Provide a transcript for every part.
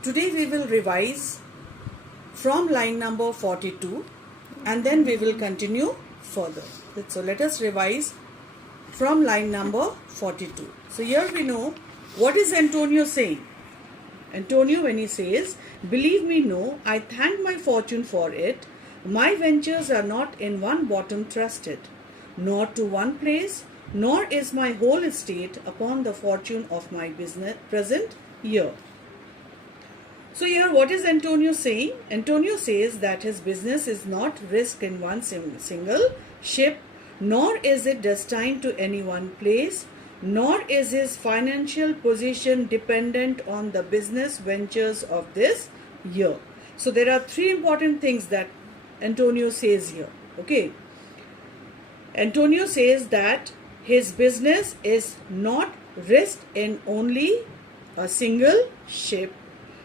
Today we will revise from line number 42 and then we will continue further. So let us revise from line number 42. So here we know what is Antonio saying. Antonio, when he says, "Believe me, no, I thank my fortune for it. My ventures are not in one bottom trusted, nor to one place, nor is my whole estate upon the fortune of my business present year." So here what is Antonio saying? Antonio says that his business is not risked in one single ship, nor is it destined to any one place, nor is his financial position dependent on the business ventures of this year. So there are three important things that Antonio says here. Okay. Antonio says that his business is not risked in only a single ship.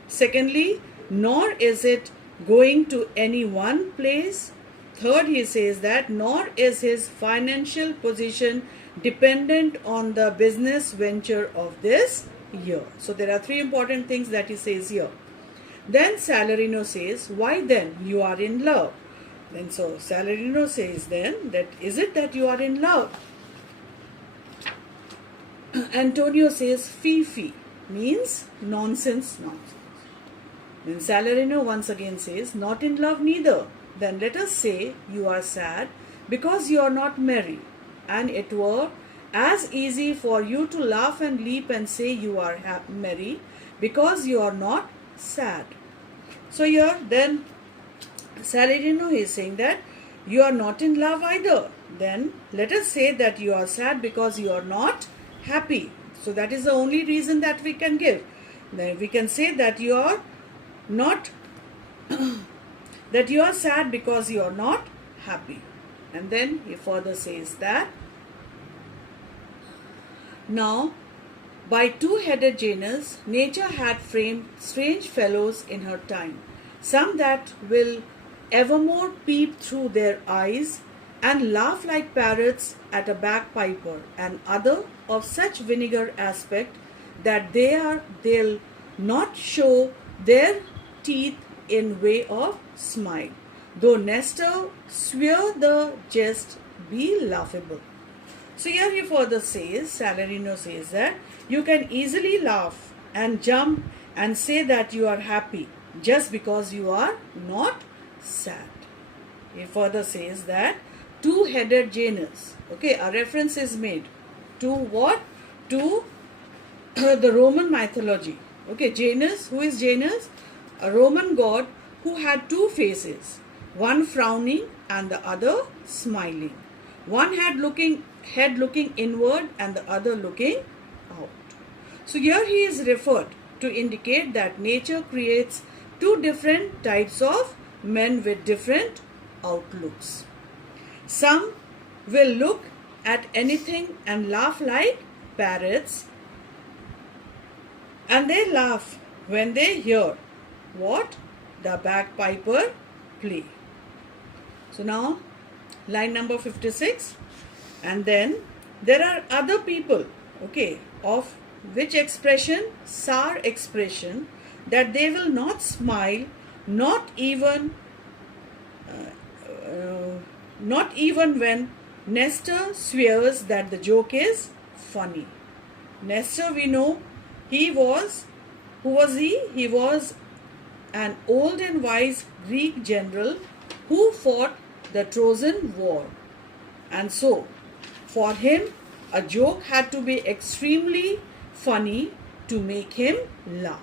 Secondly, nor is it going to any one place. Third, he says that nor is his financial position dependent on the business venture of this year. So there are three important things that he says here. Then Salarino says, "Why then you are in love?" Then so Salarino says then that, "Is it that you are in love?" Antonio says, "Fee means nonsense. Then Salarino once again says, "Not in love neither. Then let us say you are sad because you are not merry, and it were as easy for you to laugh and leap and say you are merry because you are not sad." So here then Salarino is saying that you are not in love either. Then let us say that you are sad because you are not happy. So that is the only reason that we can give. Then we can say that you are not that you are sad because you are not happy. And then he further says that, "Now by two-headed Janus, nature had framed strange fellows in her time, some that will evermore peep through their eyes and laugh like parrots at a bagpiper, and other of such vinegar aspect that they'll not show their teeth in way of smile, though Nestor swear the jest be laughable." So here he further says, Salarino says that you can easily laugh and jump and say that you are happy just because you are not sad. He further says that two-headed Janus. Okay, a reference is made to what? To the Roman mythology. Okay, Janus, who is Janus? A Roman god who had two faces, one frowning and the other smiling. One head looking inward and the other looking out. So here he is referred to indicate that nature creates two different types of men with different outlooks. Some will look at anything and laugh like parrots, and they laugh when they hear what? The bagpiper play. So now line number 56. And then there are other people, okay, of which expression? Sour expression, that they will not smile, not even when Nestor swears that the joke is funny. Nestor, we know, who was he? He was an old and wise Greek general who fought the Trojan War. And so, for him, a joke had to be extremely funny to make him laugh.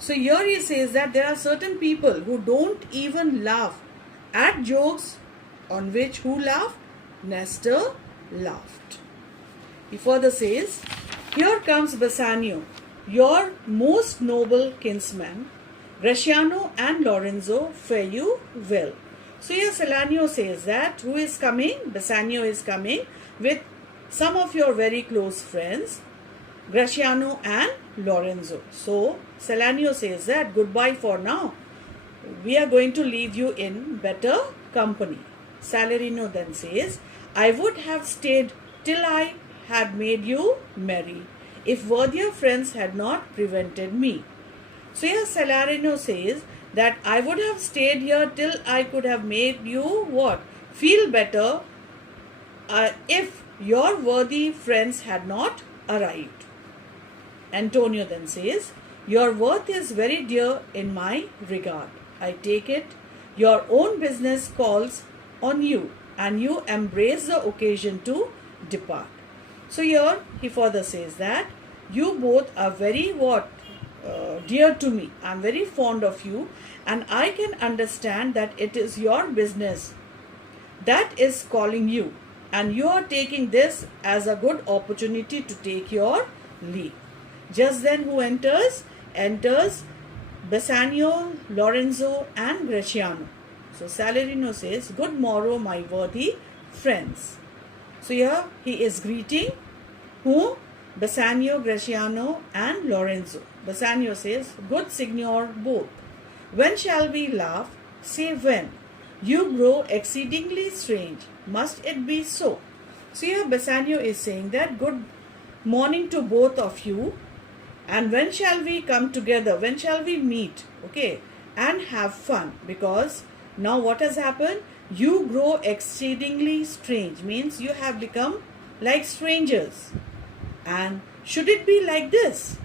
So here he says that there are certain people who don't even laugh at jokes on which who laughed? Nestor laughed. He further says, "Here comes Bassanio, your most noble kinsman. Gratiano and Lorenzo fare you well." So here Salarino says that who is coming? Bassanio is coming with some of your very close friends, Gratiano and Lorenzo. So Salarino says that goodbye for now. We are going to leave you in better company. Salarino then says, "I would have stayed till I had made you merry, if worthier friends had not prevented me." So here Salarino says that I would have stayed here till I could have made you what? Feel better if your worthy friends had not arrived. Antonio then says, your worth is very dear in my regard. I take it your own business calls on you and you embrace the occasion to depart. So here he further says that you both are very dear to me. I am very fond of you and I can understand that it is your business that is calling you and you are taking this as a good opportunity to take your leave. Just then who enters? Enters Bassanio, Lorenzo and Bresciano. So Salarino says, good morrow my worthy friends. So here he is greeting who? Bassanio, Bresciano and Lorenzo. Bassanio says, good signor both. When shall we laugh? Say when. You grow exceedingly strange. Must it be so? So here Bassanio is saying that good morning to both of you. And when shall we come together? When shall we meet? Okay. And have fun. Because now what has happened? You grow exceedingly strange. Means you have become like strangers. And should it be like this?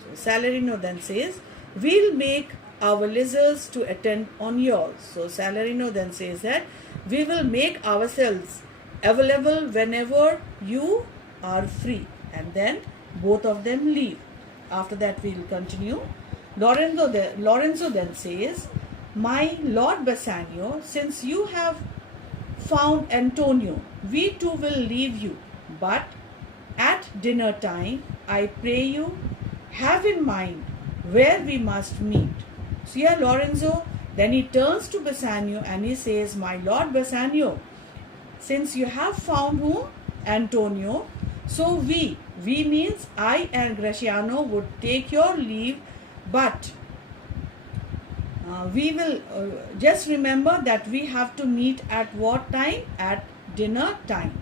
So Salarino then says, we'll make our lizards to attend on yours. So Salarino then says that we will make ourselves available whenever you are free. And then both of them leave. After that we will continue. Lorenzo then says, my Lord Bassanio, since you have found Antonio, we too will leave you. But at dinner time, I pray you, have in mind where we must meet. So here Lorenzo, then he turns to Bassanio and he says, my Lord Bassanio, since you have found whom? Antonio, so we means I and Bresciano would take your leave, but we will just remember that we have to meet at what time? At dinner time.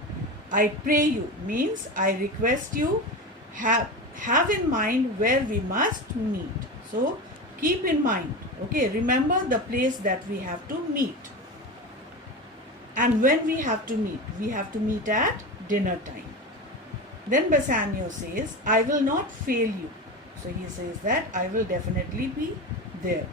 I pray you means I request you have in mind where we must meet. So keep in mind, okay, remember the place that we have to meet. And when we have to meet at dinner time. Then Bassanio says, I will not fail you. So he says that I will definitely be there.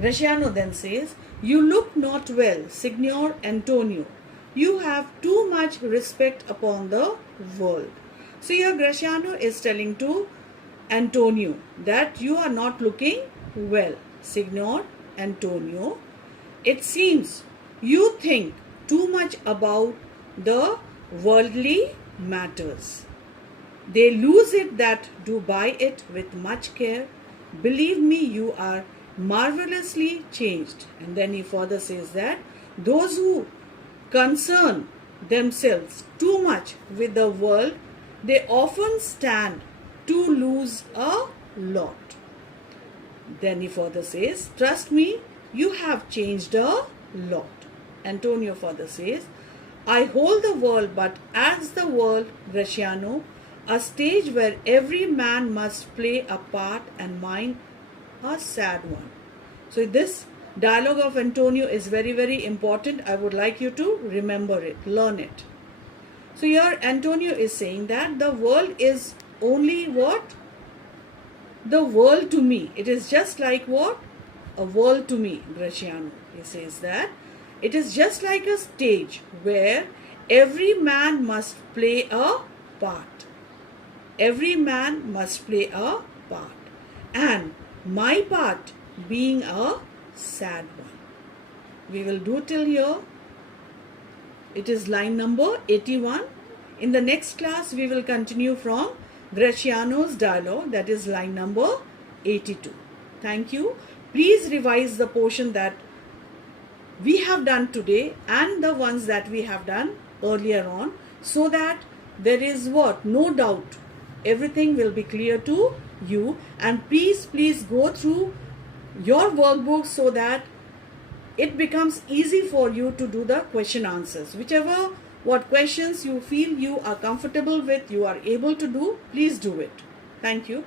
Bresciano then says, you look not well, Signor Antonio. You have too much respect upon the world. So here Bresciano is telling to Antonio that you are not looking well, Signor Antonio. It seems you think too much about the worldly matters. They lose it that do buy it with much care. Believe me, you are marvelously changed. And then he further says that those who concern themselves too much with the world, they often stand to lose a lot. Then he further says, trust me, you have changed a lot. Antonio further says, I hold the world, but as the world, Bresciano, a stage where every man must play a part and mine a sad one. So this dialogue of Antonio is very, very important. I would like you to remember it, learn it. So here Antonio is saying that the world is only what? The world to me. It is just like what? A world to me, Bresciano. He says that it is just like a stage where every man must play a part. Every man must play a part. And my part being a sad one. We will do till here. It is line number 81. In the next class, we will continue from Bresciano's dialogue, that is line number 82. Thank you. Please revise the portion that we have done today and the ones that we have done earlier on, so that there is what? No doubt. Everything will be clear to you, and please go through your workbook so that it becomes easy for you to do the question answers. Whichever what questions you feel you are comfortable with, you are able to do, please do it. Thank you.